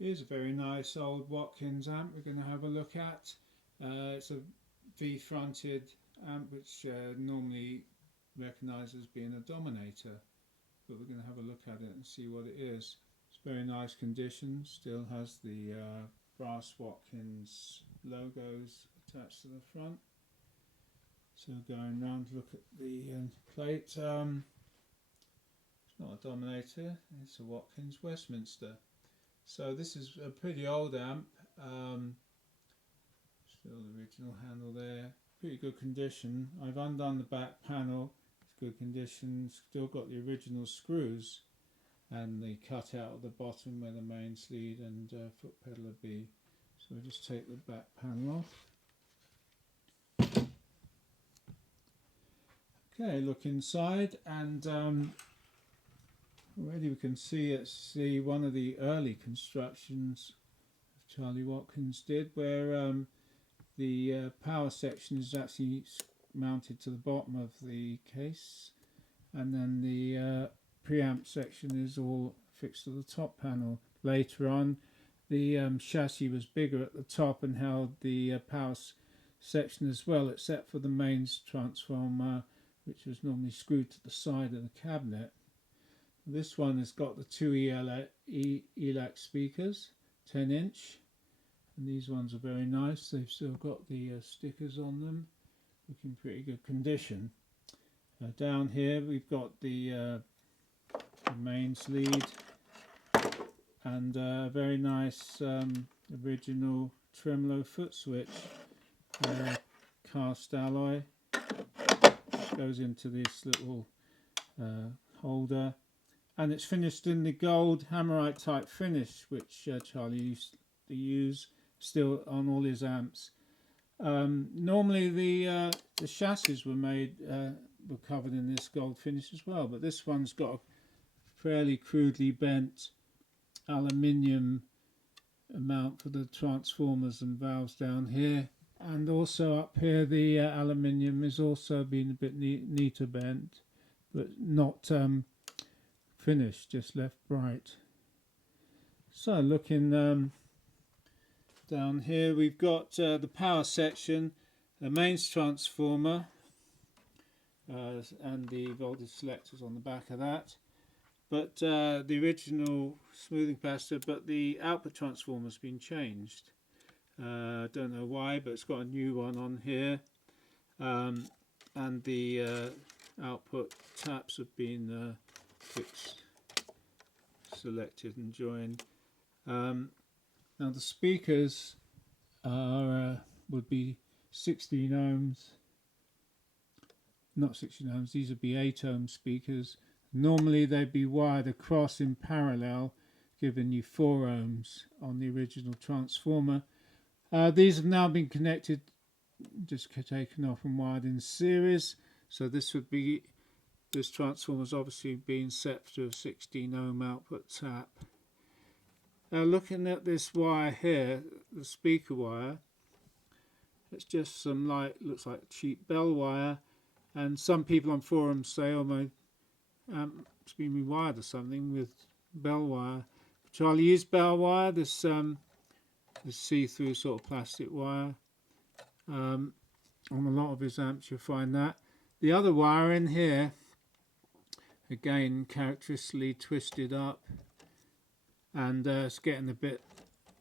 Here's a very nice old Watkins amp we're going to have a look at. It's a V-fronted amp which normally recognised as being a Dominator, but we're going to have a look at it and see what it is. It's very nice condition, still has the brass Watkins logos attached to the front. So going round to look at the plate, it's not a Dominator, it's a Watkins Westminster. So this is a pretty old amp, still the original handle there, pretty good condition. I've undone the back panel, it's good condition, still got the original screws and the cutout at the bottom where the mains lead and foot pedal would be. So we'll just take the back panel off. Okay, look inside, and already we can see it's one of the early constructions Charlie Watkins did, where the power section is actually mounted to the bottom of the case, and then the preamp section is all fixed to the top panel. Later on, the chassis was bigger at the top and held the power section as well, except for the mains transformer, which was normally screwed to the side of the cabinet. This one has got the two ELAC speakers, 10-inch, and these ones are very nice. They've still got the stickers on them, looking pretty good condition. Down here we've got the mains lead and a very nice original tremolo foot switch, cast alloy, goes into this little holder, and it's finished in the gold hammerite type finish, which Charlie used to use still on all his amps. Normally the chassis were covered in this gold finish as well, but this one's got a fairly crudely bent aluminium mount for the transformers and valves down here, and also up here the aluminium is also been a bit neater bent, but not finished, just left bright. So looking down here, we've got the power section, the mains transformer, and the voltage selectors on the back of that, but the original smoothing capacitor, but the output transformer has been changed. Don't know why, but it's got a new one on here, and the output taps have been fixed, selected and joined. Now the speakers are would be 16 ohms, not 16 ohms, these would be 8 ohm speakers. Normally they'd be wired across in parallel, giving you 4 ohms on the original transformer. These have now been connected, just taken off and wired in series, so this transformer's obviously been set to a 16 ohm output tap. Now looking at this wire here, the speaker wire, it's just some looks like cheap bell wire, and some people on forums say, oh, my amp's been rewired or something with bell wire. Charlie used bell wire, this see-through sort of plastic wire. On a lot of his amps you'll find that. The other wire in here, again characteristically twisted up, and it's getting a bit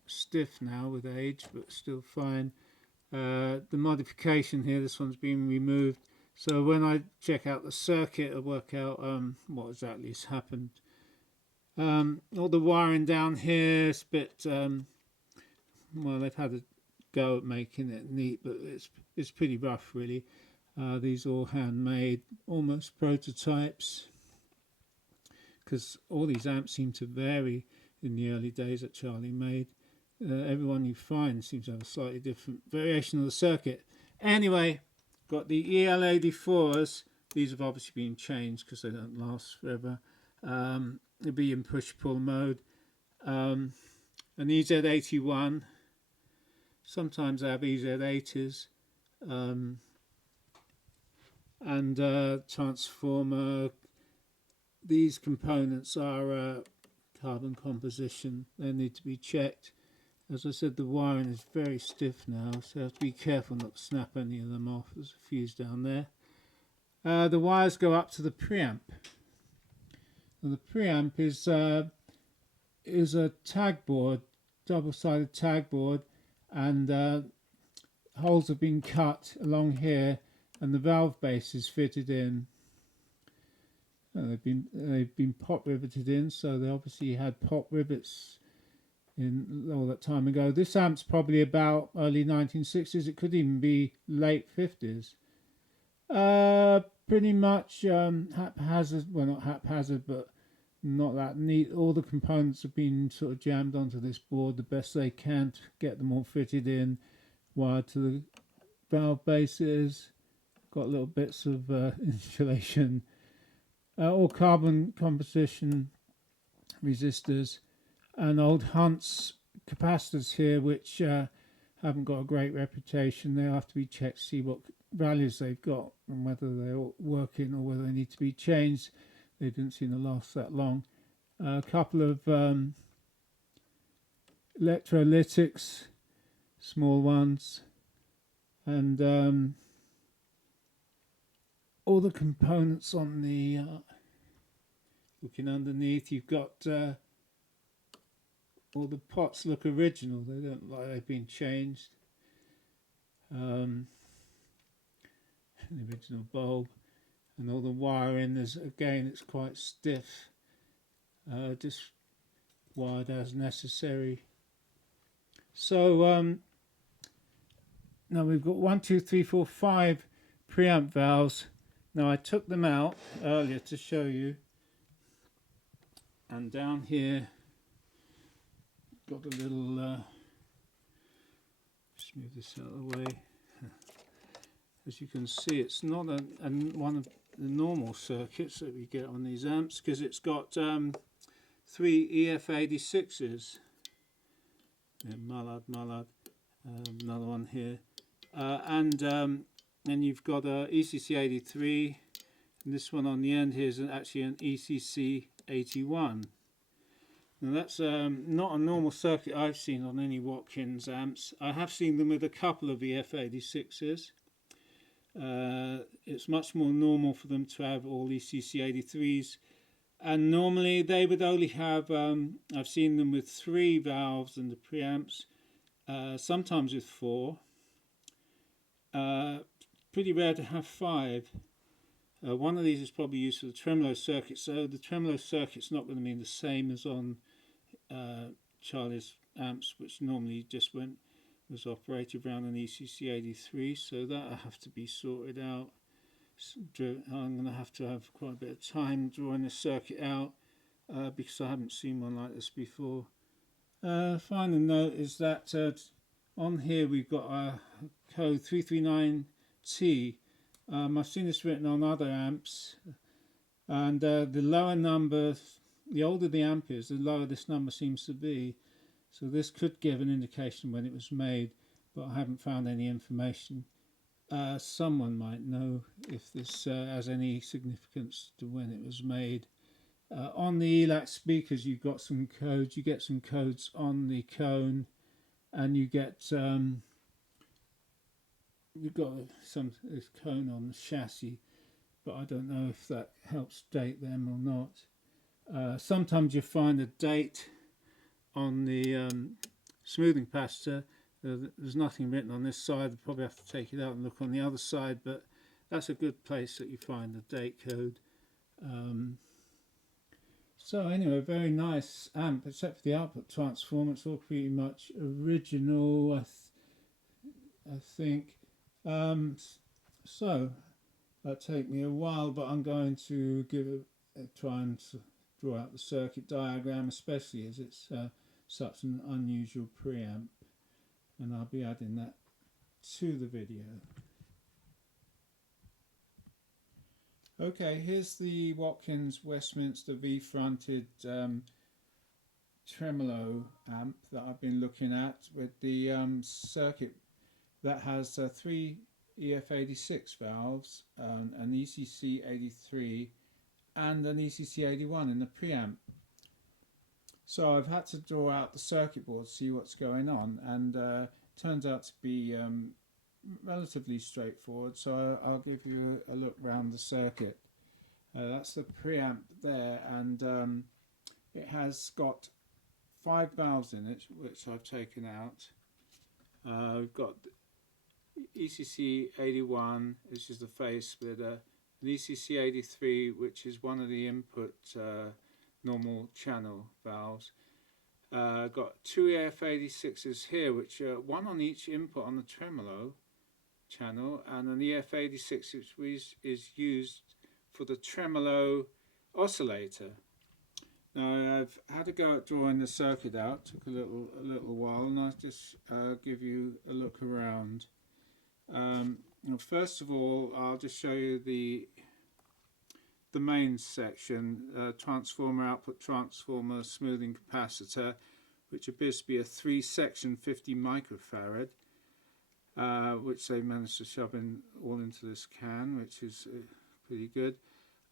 stiff now with age, but still fine. The modification here, this one's been removed, so when I check out the circuit I'll work out what exactly has happened. All the wiring down here is a bit well, they've had a go at making it neat, but it's pretty rough really. These are all handmade, almost prototypes, because all these amps seem to vary in the early days that Charlie made. Everyone you find seems to have a slightly different variation of the circuit. Anyway, got the EL84s. These have obviously been changed because they don't last forever. They'll be in push-pull mode. An EZ81. Sometimes they have EZ80s. And transformer. These components are carbon composition. They need to be checked. As I said, the wiring is very stiff now, so you have to be careful not to snap any of them off. There's a fuse down there. The wires go up to the preamp. And the preamp is a tag board, double-sided tag board, and holes have been cut along here, and the valve base is fitted in. They've been pop riveted in, so they obviously had pop rivets in all that time ago. This amp's probably about early 1960s. It could even be late 50s. Pretty much haphazard. Well, not haphazard, but not that neat. All the components have been sort of jammed onto this board the best they can to get them all fitted in, wired to the valve bases. Got little bits of insulation. All carbon composition resistors, and old Hunt's capacitors here, which haven't got a great reputation. They'll have to be checked to see what values they've got and whether they're working or whether they need to be changed. They didn't seem to last that long. A couple of electrolytics, small ones, and all the components on the looking underneath. You've got all the pots look original. They don't look like they've been changed. The original bulb, and all the wiring is, again, it's quite stiff. Just wired as necessary. So now we've got 1, 2, 3, 4, 5 preamp valves. Now I took them out earlier to show you, and down here got a little just move this out of the way. As you can see, it's not one of the normal circuits that we get on these amps, because it's got 3 EF86s. Yeah, Mullard, another one here, and then you've got a ECC83, and this one on the end here is actually an ECC81. Now that's not a normal circuit I've seen on any Watkins amps. I have seen them with a couple of EF86s. It's much more normal for them to have all ECC83s, and normally they would only have, I've seen them with 3 valves in the preamps, sometimes with 4. Pretty rare to have 5. One of these is probably used for the tremolo circuit, so the tremolo circuit's not going to be the same as on Charlie's amps, which normally just was operated around an ECC83, so that'll have to be sorted out. I'm going to have quite a bit of time drawing this circuit out because I haven't seen one like this before. Final note is that on here we've got a code 339T. I've seen this written on other amps, and the lower number, the older the amp is, the lower this number seems to be. So this could give an indication when it was made, but I haven't found any information. Someone might know if this has any significance to when it was made. On the ELAC speakers, you've got some codes. You get some codes on the cone, and you get you've got this cone on the chassis, but I don't know if that helps date them or not. Sometimes you find a date on the smoothing capacitor. There's nothing written on this side. I'll probably have to take it out and look on the other side, but that's a good place that you find the date code. So anyway, very nice amp, except for the output transformer. It's all pretty much original, I think. So that'll take me a while, but I'm going to try and draw out the circuit diagram, especially as it's such an unusual preamp, and I'll be adding that to the video. Okay, here's the Watkins Westminster V-fronted tremolo amp that I've been looking at, with the circuit that has 3 EF86 valves, an ECC83 and an ECC81 in the preamp. So I've had to draw out the circuit board to see what's going on, and turns out to be relatively straightforward. So I'll give you a look round the circuit. That's the preamp there, and it has got 5 valves in it, which I've taken out. We've got ECC81, which is the phase splitter, and ECC83, which is one of the input normal channel valves. Got 2 EF86s here, which are one on each input on the tremolo channel, and an EF86 which is used for the tremolo oscillator. Now I've had to go at drawing the circuit out. Took a little while, and I'll just give you a look around. First of all, I'll just show you the mains section: transformer, output transformer, smoothing capacitor, which appears to be a 3-section 50 microfarad, which they managed to shove in all into this can, which is pretty good.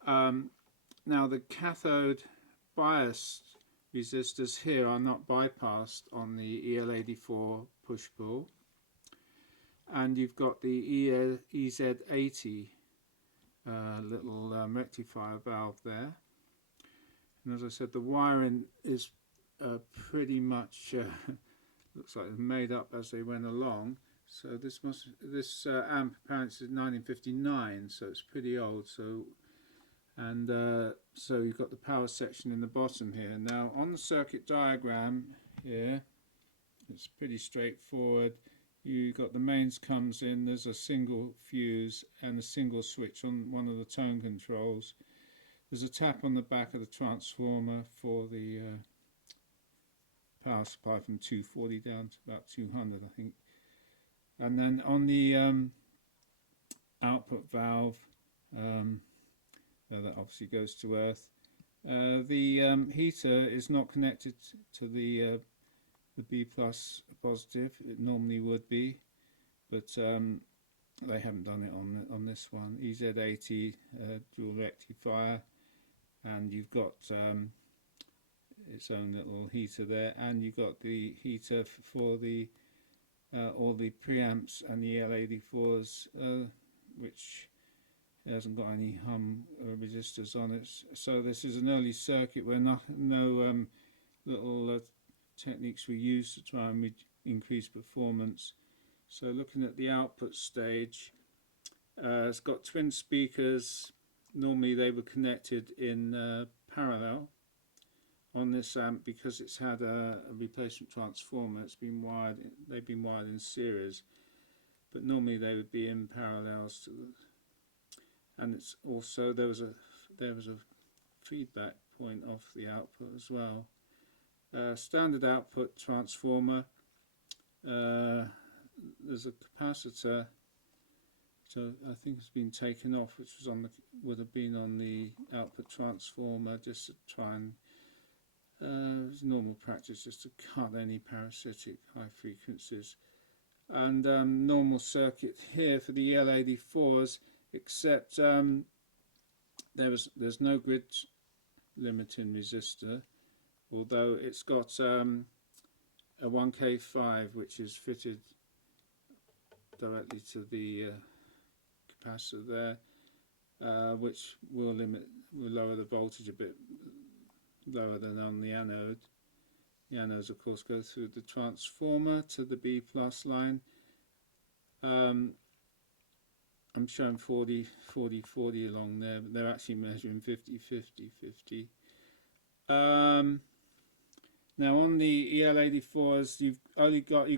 Now the cathode bias resistors here are not bypassed on the EL84 push-pull, and you've got the EZ80 little rectifier valve there, and as I said, the wiring is pretty much looks like it's made up as they went along. So this amp apparently is 1959, so it's pretty old. So you've got the power section in the bottom here. Now on the circuit diagram here, it's pretty straightforward. You got the mains comes in, there's a single fuse and a single switch on one of the tone controls. There's a tap on the back of the transformer for the power supply from 240 down to about 200, I think. And then on the output valve, that obviously goes to earth. The heater is not connected to the B plus positive. It normally would be, but they haven't done it on this one. EZ80 dual rectifier, and you've got its own little heater there, and you've got the heater for the all the preamps and the L84s, which hasn't got any hum resistors on it. So this is an early circuit where no little techniques were used to try and increase performance. So looking at the output stage, it's got twin speakers. Normally they were connected in parallel on this amp because it's had a replacement transformer. They've been wired in series, but normally they would be in parallels to the, and it's also there was a feedback point off the output as well. Standard output transformer. There's a capacitor, so I think it's been taken off, which was would have been on the output transformer, just to try and it's normal practice just to cut any parasitic high frequencies. And normal circuit here for the EL84s, except there's no grid limiting resistor, although it's got a 1K5 which is fitted directly to the capacitor there, which will lower the voltage a bit lower than on the anode. The anodes of course go through the transformer to the B plus line. I'm showing 40 along there, but they're actually measuring 50 50 50. Now on the EL84s, you've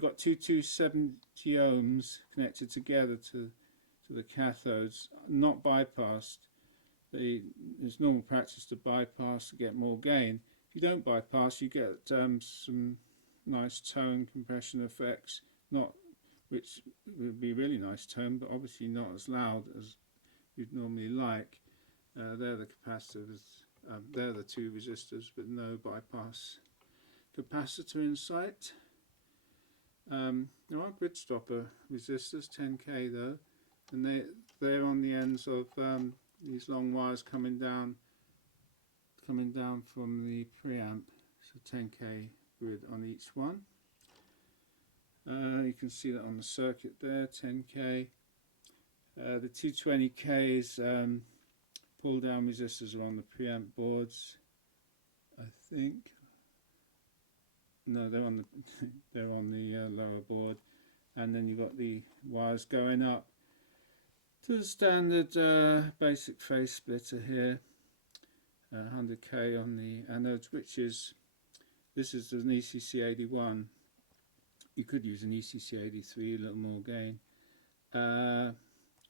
got two 270 ohms connected together to the cathodes, not bypassed. It's normal practice to bypass to get more gain. If you don't bypass, you get some nice tone compression effects, which would be really nice tone, but obviously not as loud as you'd normally like. They're the capacitors, they're the two resistors, but no bypass capacitor in sight. There are grid stopper resistors, 10K though, and they're on the ends of these long wires coming down from the preamp. So 10k grid on each one. You can see that on the circuit there, 10k. The 220k's pull down resistors are on the preamp boards, I think. No, they're on the they're on the lower board, and then you've got the wires going up to the standard basic phase splitter here. 100k on the anodes, which is, this is an ECC81. You could use an ECC83, a little more gain.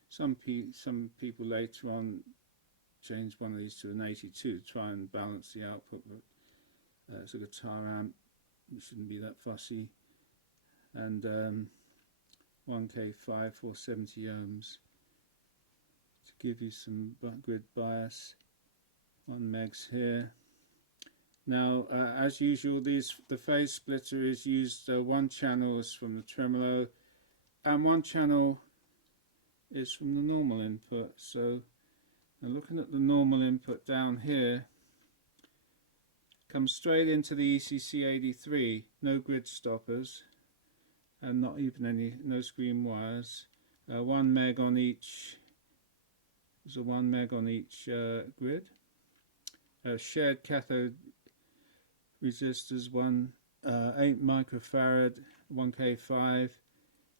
Some people later on changed one of these to an 82 to try and balance the output, but it's a guitar amp, it shouldn't be that fussy. And 1k5, 470 ohms to give you some grid bias. 1 megs here. Now, as usual, the phase splitter is used. 1 channel is from the tremolo, and 1 channel is from the normal input. So, now looking at the normal input down here, comes straight into the ECC83. No grid stoppers, and not even no screen wires. 1 meg on each. There's a 1 meg on each grid. Shared cathode resistors, 8 microfarad, 1k5,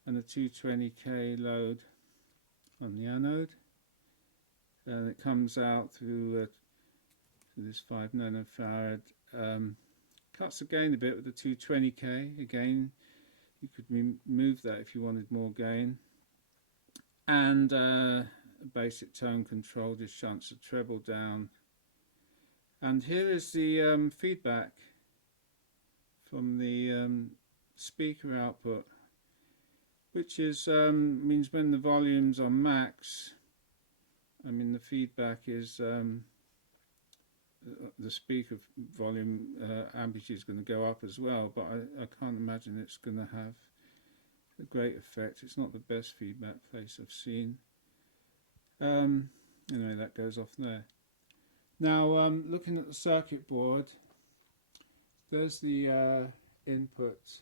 and a 220k load on the anode. And it comes out through this 5 nanofarad. Cuts the gain a bit with the 220k. Again, you could remove that if you wanted more gain. And a basic tone control just shunts the treble down. And here is the feedback from the speaker output, which is means when the volume's on max, I mean the feedback is the speaker volume amplitude is going to go up as well, but I can't imagine it's going to have a great effect. It's not the best feedback place I've seen. Anyway, that goes off there. Now, looking at the circuit board, there's the input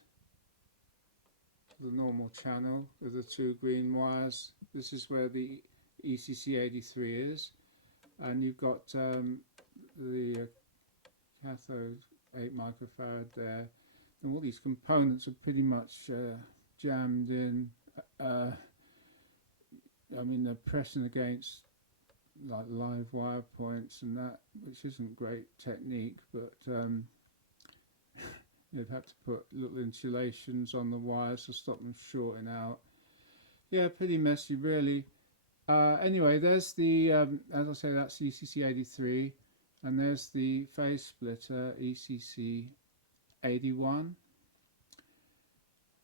to the normal channel with the 2 green wires. This is where the ECC83 is, and you've got the cathode 8 microfarad there, and all these components are pretty much jammed in. I mean, they're pressing against like live wire points and that, which isn't great technique, but you'd have to put little insulations on the wires to stop them shorting out. Yeah, pretty messy really. Anyway, there's the as I say, that's ECC83, and there's the phase splitter ECC81,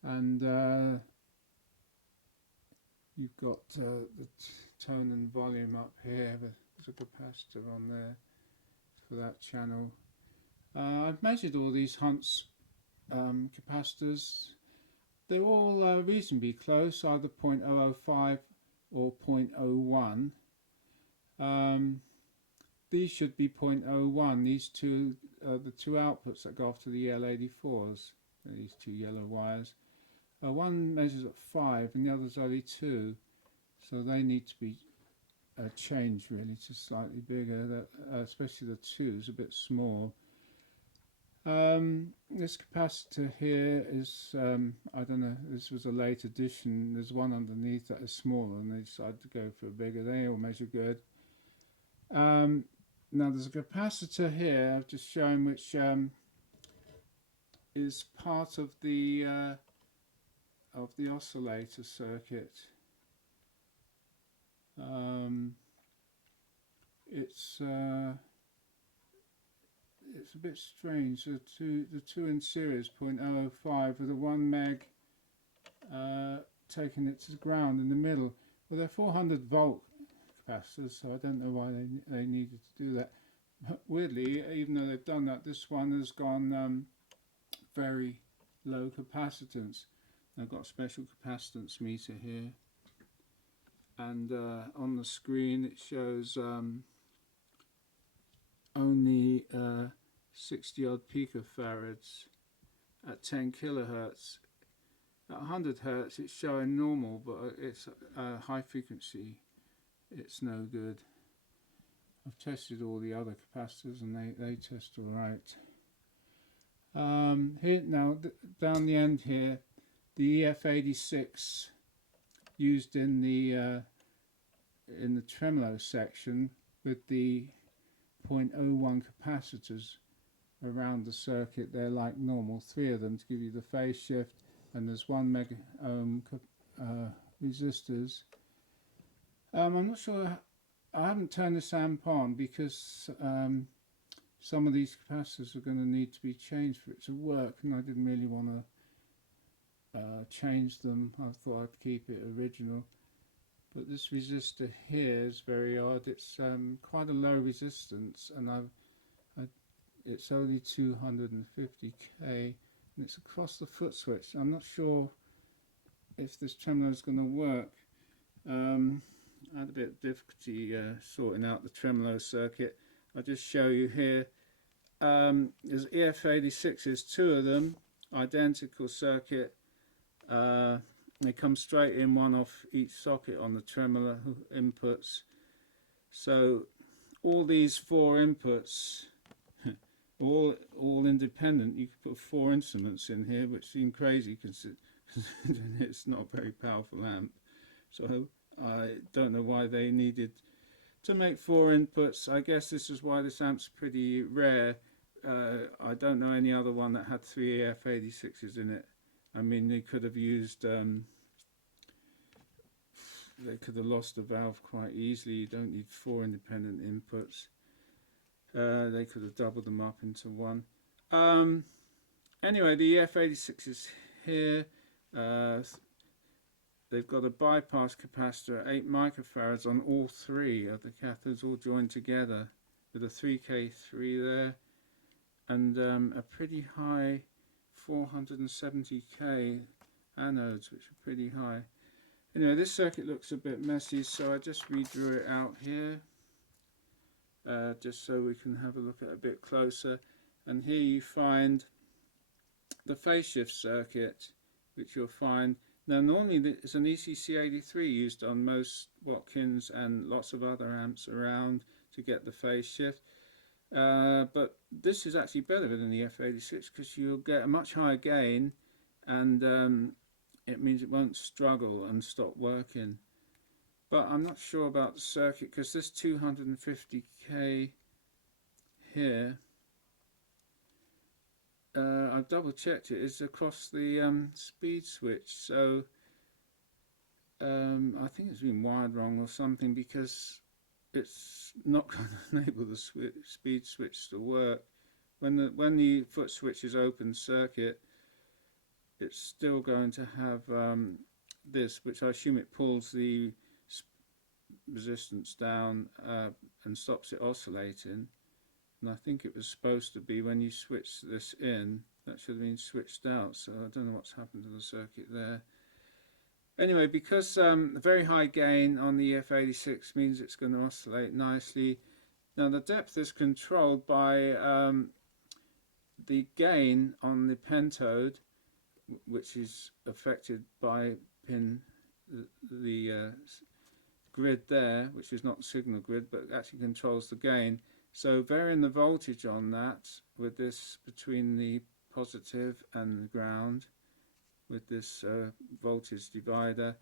and you've got the tone and volume up here. There's a capacitor on there for that channel. I've measured all these Hunt's capacitors. They're all reasonably close, either 0.005 or 0.01. These should be 0.01. These two are the 2 outputs that go off to the EL84s, these 2 yellow wires. One measures at 5 and the other's only 2, so they need to be changed really to slightly bigger. That, especially the 2 is a bit small. This capacitor here is, I don't know, this was a late addition. There's one underneath that is smaller and they decided to go for a bigger. They all measure good. Now there's a capacitor here I've just shown, which is part of the oscillator circuit. It's a bit strange. The two in series 0.005 with a 1 meg taking it to the ground in the middle. Well, they're 400 volt capacitors, so I don't know why they needed to do that. Weirdly, even though they've done that, this one has gone very low capacitance. I've got a special capacitance meter here, and on the screen it shows only 60 odd picofarads at 10 kilohertz. At 100 hertz it's showing normal, but it's high frequency, it's no good. I've tested all the other capacitors and they test alright. Here now, down the end here, the EF86 used in the tremolo section with the 0.01 capacitors around the circuit. They're like normal, 3 of them to give you the phase shift, and there's 1 mega ohm resistors. I'm not sure, I haven't turned this amp on because some of these capacitors are going to need to be changed for it to work, and I didn't really want to change them. I thought I'd keep it original. But this resistor here is very odd. It's quite a low resistance, and it's only 250k, and it's across the foot switch. I'm not sure if this tremolo is going to work. I had a bit of difficulty sorting out the tremolo circuit. I'll just show you here. There's EF86s, 2 of them, identical circuit. They come straight in, one off each socket on the tremolo inputs. So all these 4 inputs, all independent. You could put 4 instruments in here, which seemed crazy considering it's not a very powerful amp. So I don't know why they needed to make 4 inputs. I guess this is why this amp's pretty rare. I don't know any other one that had 3 EF86s in it. I mean, they could have used, they could have lost the valve quite easily. You don't need 4 independent inputs. They could have doubled them up into 1. Anyway, the EF86 is here. They've got a bypass capacitor at 8 microfarads on all 3 of the cathodes, all joined together, with a 3K3 there, and a pretty high 470k anodes, which are pretty high. Anyway, this circuit looks a bit messy, so I just redrew it out here, just so we can have a look at it a bit closer. And here you find the phase shift circuit, which you'll find. Now normally it's an ECC83 used on most Watkins and lots of other amps around to get the phase shift. But this is actually better than the EF86 because you'll get a much higher gain, and it means it won't struggle and stop working. But I'm not sure about the circuit because this 250k here, I've double checked it, is across the speed switch, so I think it's been wired wrong or something, because it's not going to enable the speed switch to work. When the foot switch is open circuit, it's still going to have this, which I assume it pulls the resistance down and stops it oscillating. And I think it was supposed to be when you switch this in, that should have been switched out, so I don't know what's happened to the circuit there. Anyway, because very high gain on the EF86 means it's going to oscillate nicely. Now the depth is controlled by the gain on the pentode, which is affected by the grid there, which is not the signal grid, but actually controls the gain. So varying the voltage on that with this between the positive and the ground, with this voltage divider,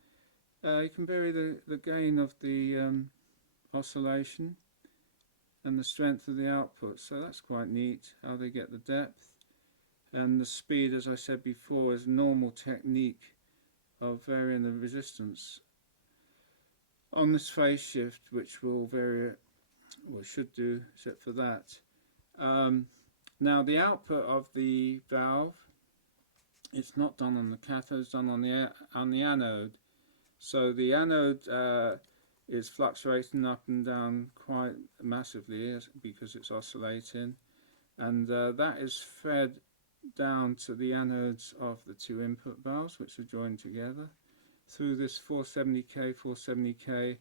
you can vary the gain of the oscillation and the strength of the output. So that's quite neat how they get the depth. And the speed, as I said before, is a normal technique of varying the resistance on this phase shift, which will vary it, or should do, except for that. Now the output of the valve, it's not done on the cathode, it's done on the anode. So the anode is fluctuating up and down quite massively because it's oscillating, and that is fed down to the anodes of the 2 input valves, which are joined together through this 470k,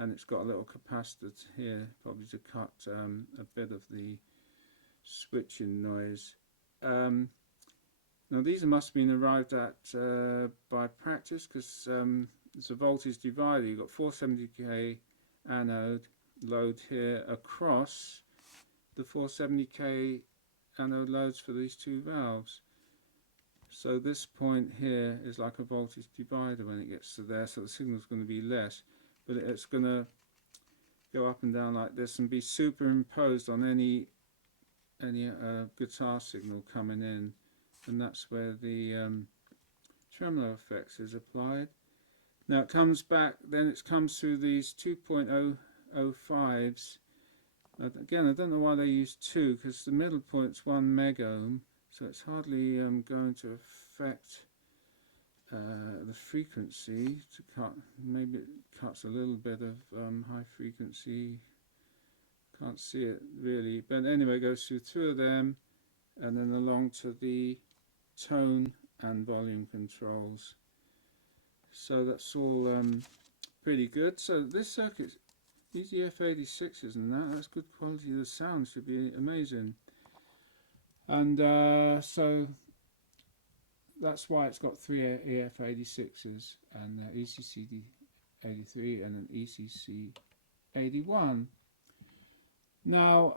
and it's got a little capacitor here, probably to cut a bit of the switching noise. Now these must have been arrived at by practice, because it's a voltage divider. You've got 470k anode load here across the 470k anode loads for these two valves. So this point here is like a voltage divider when it gets to there, so the signal is going to be less, but it's going to go up and down like this and be superimposed on any guitar signal coming in, and that's where the tremolo effects is applied. Now it comes back, then it comes through these 2.005s. Again, I don't know why they use 2, because the middle point's 1 megohm, so it's hardly going to affect the frequency to cut. Maybe it cuts a little bit of high frequency, can't see it really, but anyway, it goes through 2 of them and then along to the tone and volume controls. So that's all pretty good. So this circuit, these EF86s and that's good quality. The sound should be amazing. And so that's why it's got 3 EF86s and ECC83 and an ECC81. Now,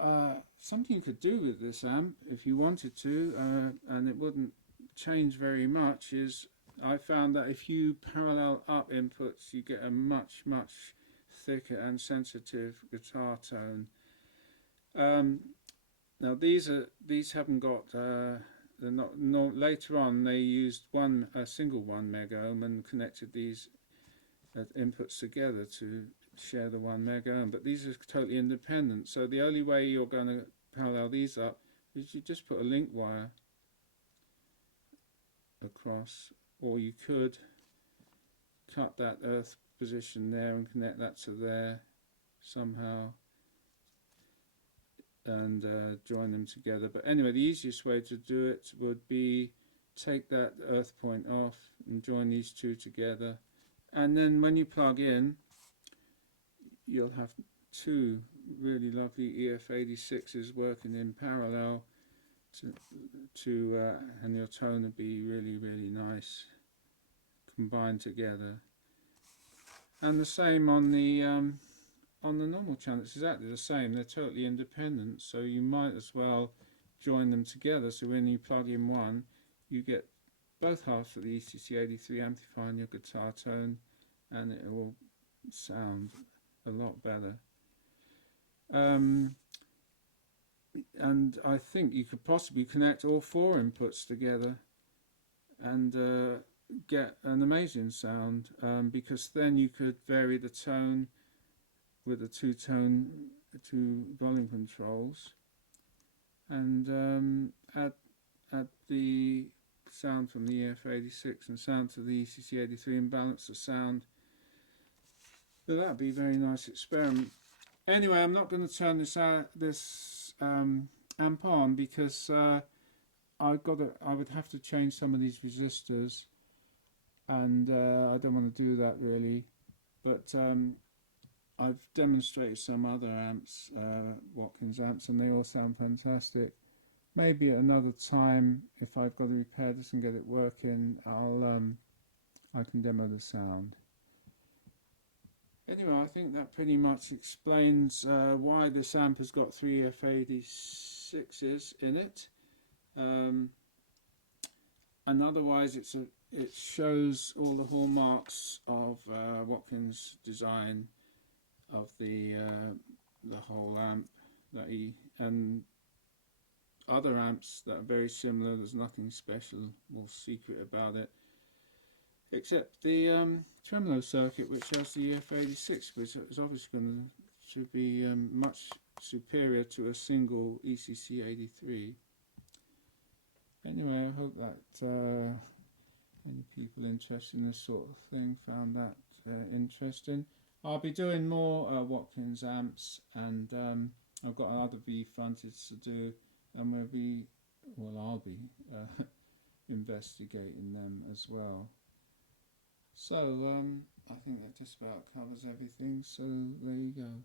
something you could do with this amp if you wanted to, and it wouldn't change very much, is I found that if you parallel up inputs, you get a much thicker and sensitive guitar tone. Now these haven't got. They're not. No, later on, they used a single 1 megohm and connected these inputs together to share the 1 megohm. But these are totally independent. So the only way you're going to parallel these up is you just put a link wire across, or you could cut that earth position there and connect that to there somehow and join them together. But anyway, the easiest way to do it would be take that earth point off and join these two together, and then when you plug in, you'll have 2 really lovely EF86s working in parallel and your tone would be really nice combined together. And the same on the normal channel. It's exactly the same. They're totally independent, so you might as well join them together, so when you plug in one, you get both halves of the ECC83 amplifying your guitar tone, and it will sound a lot better. And I think you could possibly connect all 4 inputs together and get an amazing sound, because then you could vary the tone with the 2 volume controls, and add the sound from the EF86 and sound to the ECC83 and balance the sound. But that'd be a very nice experiment. Anyway, I'm not going to turn this amp on, because I would have to change some of these resistors, and I don't want to do that really. But I've demonstrated some other amps, Watkins amps, and they all sound fantastic. Maybe at another time, if I've got to repair this and get it working, I can demo the sound. Anyway, I think that pretty much explains why this amp has got 3 F86s in it, and otherwise it shows all the hallmarks of Watkins' design of the whole amp, and other amps that are very similar. There's nothing special or secret about it, except the tremolo circuit, which has the EF86, which is obviously to be much superior to a single ECC83. Anyway, I hope that any people interested in this sort of thing found that interesting. I'll be doing more Watkins amps, and I've got another V frontage to do, and I'll be investigating them as well. So I think that just about covers everything, so there you go.